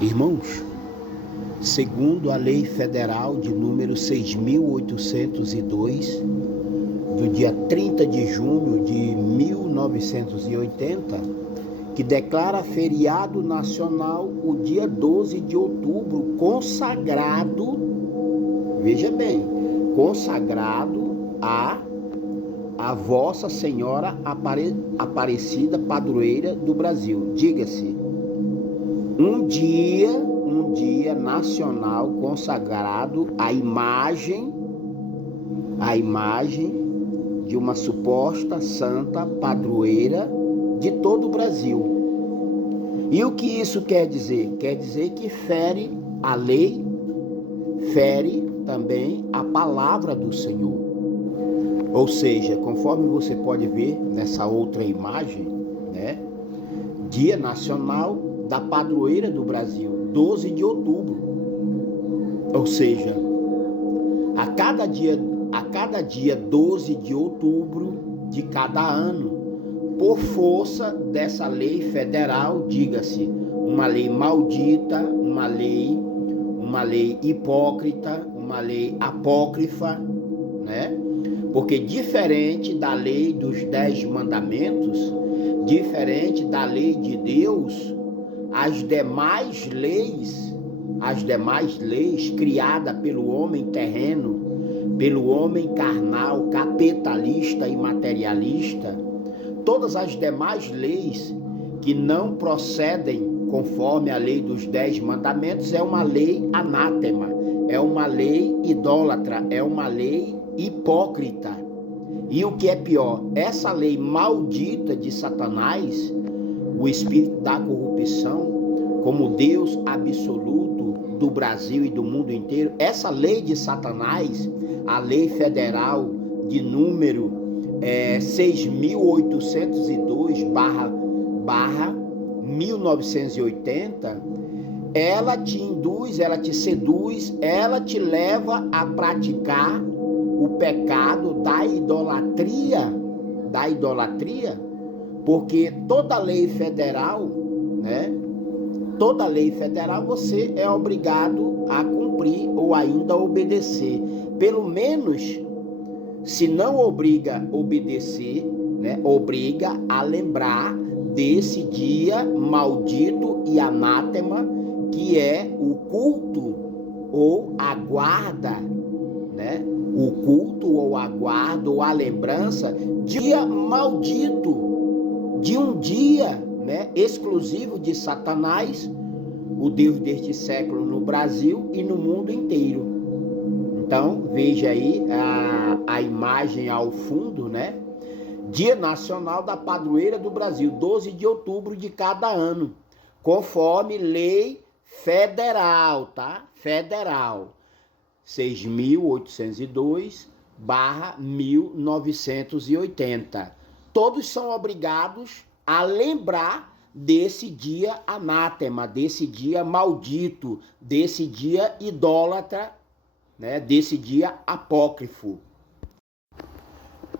Irmãos, segundo a Lei Federal de número 6.802, do dia 30 de junho de 1980, que declara feriado nacional o dia 12 de outubro, consagrado, veja bem, consagrado a Vossa Senhora Aparecida, padroeira do Brasil. Diga-se, um dia nacional consagrado à imagem de uma suposta santa padroeira de todo o Brasil. E o que isso quer dizer? Quer dizer que fere a lei, fere também a palavra do Senhor. Ou seja, conforme você pode ver nessa outra imagem, né? Dia Nacional da Padroeira do Brasil, 12 de outubro. Ou seja, a cada dia 12 de outubro de cada ano, por força dessa lei federal, diga-se, uma lei maldita, uma lei hipócrita, uma lei apócrifa, né? Porque diferente da lei dos 10 mandamentos, diferente da lei de Deus, as demais leis criadas pelo homem terreno, pelo homem carnal, capitalista e materialista, todas as demais leis que não procedem conforme a lei dos 10 mandamentos é uma lei anátema, é uma lei idólatra, é uma lei hipócrita. E o que é pior, essa lei maldita de Satanás, o espírito da corrupção, como Deus absoluto do Brasil e do mundo inteiro, essa lei de Satanás, a lei federal de número 6.802/1980, ela te induz, ela te seduz, ela te leva a praticar o pecado da idolatria, porque toda lei federal, né? Toda lei federal você é obrigado a cumprir ou ainda obedecer. Pelo menos, se não obriga a obedecer, né? Obriga a lembrar desse dia maldito e anátema que é o culto ou a guarda, né? O culto ou a guarda ou a lembrança de um dia maldito, de um dia, né, exclusivo de Satanás, o Deus deste século no Brasil e no mundo inteiro. Então, veja aí a imagem ao fundo, né? Dia Nacional da Padroeira do Brasil, 12 de outubro de cada ano, conforme lei federal, tá? Federal. 6.802/1980. Todos são obrigados a lembrar desse dia anátema, desse dia maldito, desse dia idólatra, né? Desse dia apócrifo.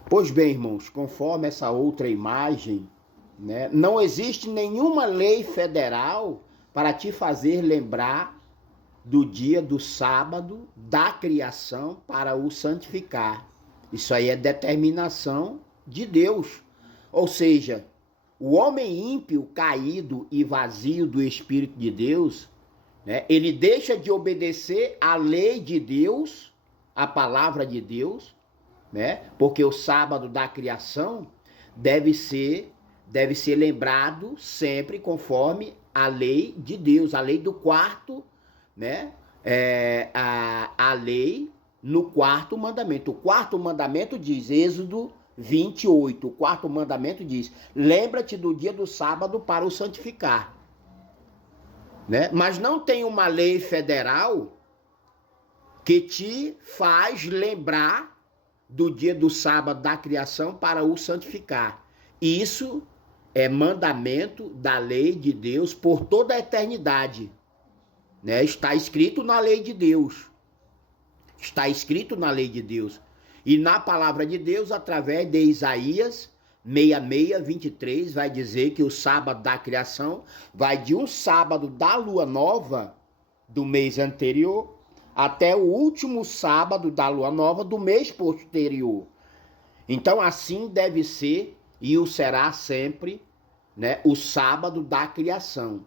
Pois bem, irmãos, conforme essa outra imagem, né? Não existe nenhuma lei federal para te fazer lembrar do dia do sábado da criação para o santificar. Isso aí é determinação de Deus. Ou seja, o homem ímpio, caído e vazio do Espírito de Deus, né, ele deixa de obedecer à lei de Deus, a palavra de Deus, né, porque o sábado da criação deve ser lembrado sempre conforme a lei de Deus, a lei do quarto, né? A lei no quarto mandamento. O quarto mandamento diz, Êxodo 28, o quarto mandamento diz, lembra-te do dia do sábado para o santificar, né? Mas não tem uma lei federal que te faz lembrar do dia do sábado da criação para o santificar. Isso é mandamento da lei de Deus por toda a eternidade. Né? Está escrito na lei de Deus. Está escrito na lei de Deus. E na palavra de Deus, através de Isaías 6623 vai dizer que o sábado da criação vai de um sábado da lua nova do mês anterior até o último sábado da lua nova do mês posterior. Então assim deve ser e o será sempre, né, o sábado da criação.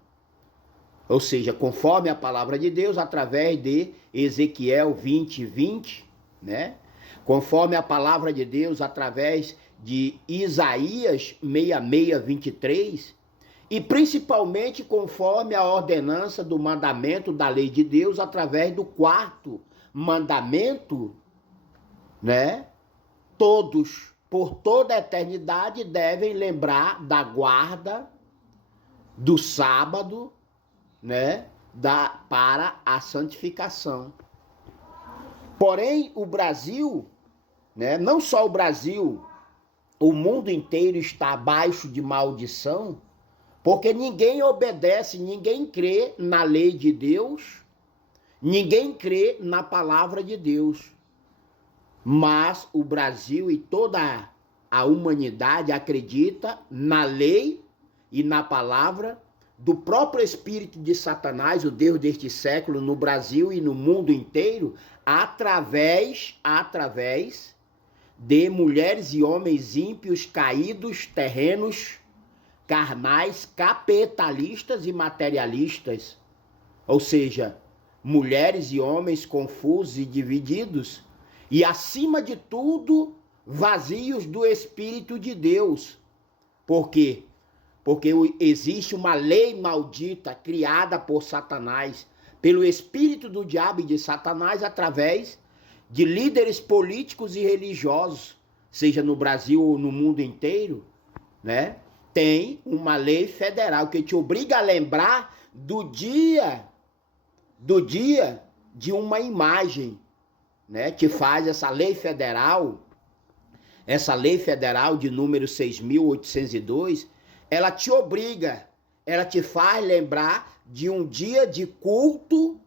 Ou seja, conforme a palavra de Deus, através de Ezequiel 20:20, né? Conforme a palavra de Deus, através de Isaías 66:23, e principalmente conforme a ordenança do mandamento da lei de Deus, através do 4º mandamento, né? Todos, por toda a eternidade, devem lembrar da guarda do sábado, né? Para a santificação. Porém, o Brasil, né? Não só o Brasil, o mundo inteiro está abaixo de maldição, porque ninguém obedece, ninguém crê na lei de Deus, ninguém crê na palavra de Deus. Mas o Brasil e toda a humanidade acredita na lei e na palavra do próprio espírito de Satanás, o Deus deste século, no Brasil e no mundo inteiro, através de mulheres e homens ímpios, caídos, terrenos, carnais, capitalistas e materialistas. Ou seja, mulheres e homens confusos e divididos, e acima de tudo, vazios do Espírito de Deus. Por quê? Porque existe uma lei maldita criada por Satanás, pelo espírito do diabo e de Satanás, através de líderes políticos e religiosos, seja no Brasil ou no mundo inteiro, né? Tem uma lei federal que te obriga a lembrar do dia de uma imagem, né? Que faz essa lei federal de número 6.802, ela te obriga, ela te faz lembrar de um dia de culto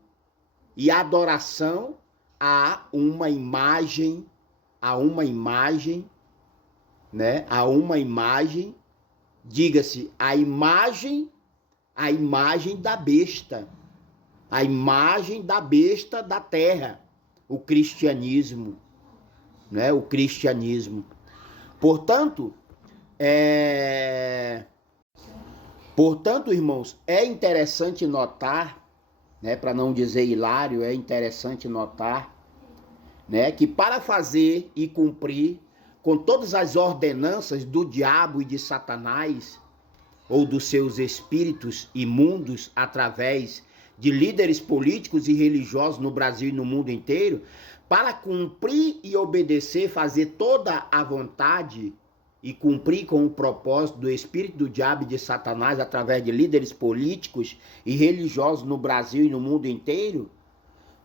e adoração a uma imagem, né? A uma imagem, diga-se, a imagem da besta, a imagem da besta da terra, o cristianismo, né? O cristianismo. Portanto, irmãos, é interessante notar, né, para não dizer hilário, é interessante notar, né, que para fazer e cumprir com todas as ordenanças do diabo e de Satanás, ou dos seus espíritos imundos, através de líderes políticos e religiosos no Brasil e no mundo inteiro, para cumprir e obedecer, fazer toda a vontade e cumprir com o propósito do espírito do diabo e de Satanás através de líderes políticos e religiosos no Brasil e no mundo inteiro,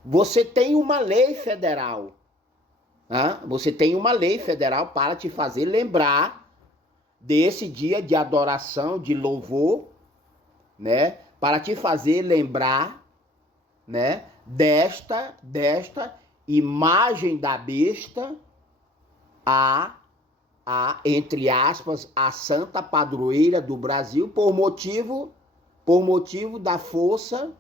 você tem uma lei federal. Você tem uma lei federal para te fazer lembrar desse dia de adoração, de louvor, né? Para te fazer lembrar, né? Desta imagem da besta, entre aspas, a santa padroeira do Brasil, por motivo da força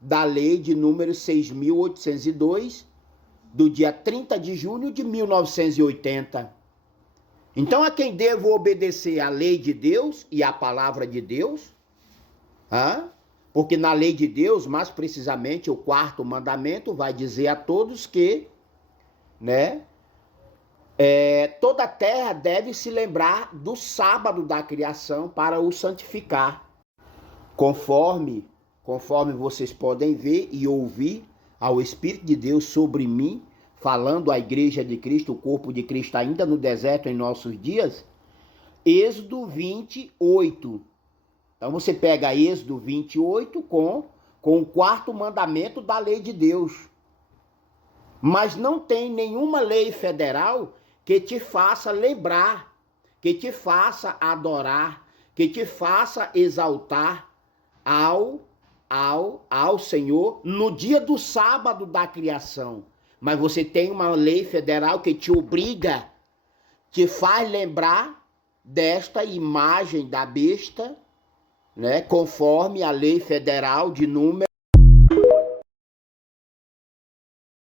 da lei de número 6.802, do dia 30 de junho de 1980. Então, a quem devo obedecer a lei de Deus e a palavra de Deus? Porque na lei de Deus, mais precisamente, o 4º mandamento vai dizer a todos que, né, toda a terra deve se lembrar do sábado da criação para o santificar. Conforme vocês podem ver e ouvir ao Espírito de Deus sobre mim, falando à Igreja de Cristo, o corpo de Cristo ainda no deserto em nossos dias, Êxodo 28. Então você pega Êxodo 28 com o 4º mandamento da lei de Deus. Mas não tem nenhuma lei federal que te faça lembrar, que te faça adorar, que te faça exaltar ao Senhor no dia do sábado da criação. Mas você tem uma lei federal que te obriga, te faz lembrar desta imagem da besta, né, conforme a lei federal de número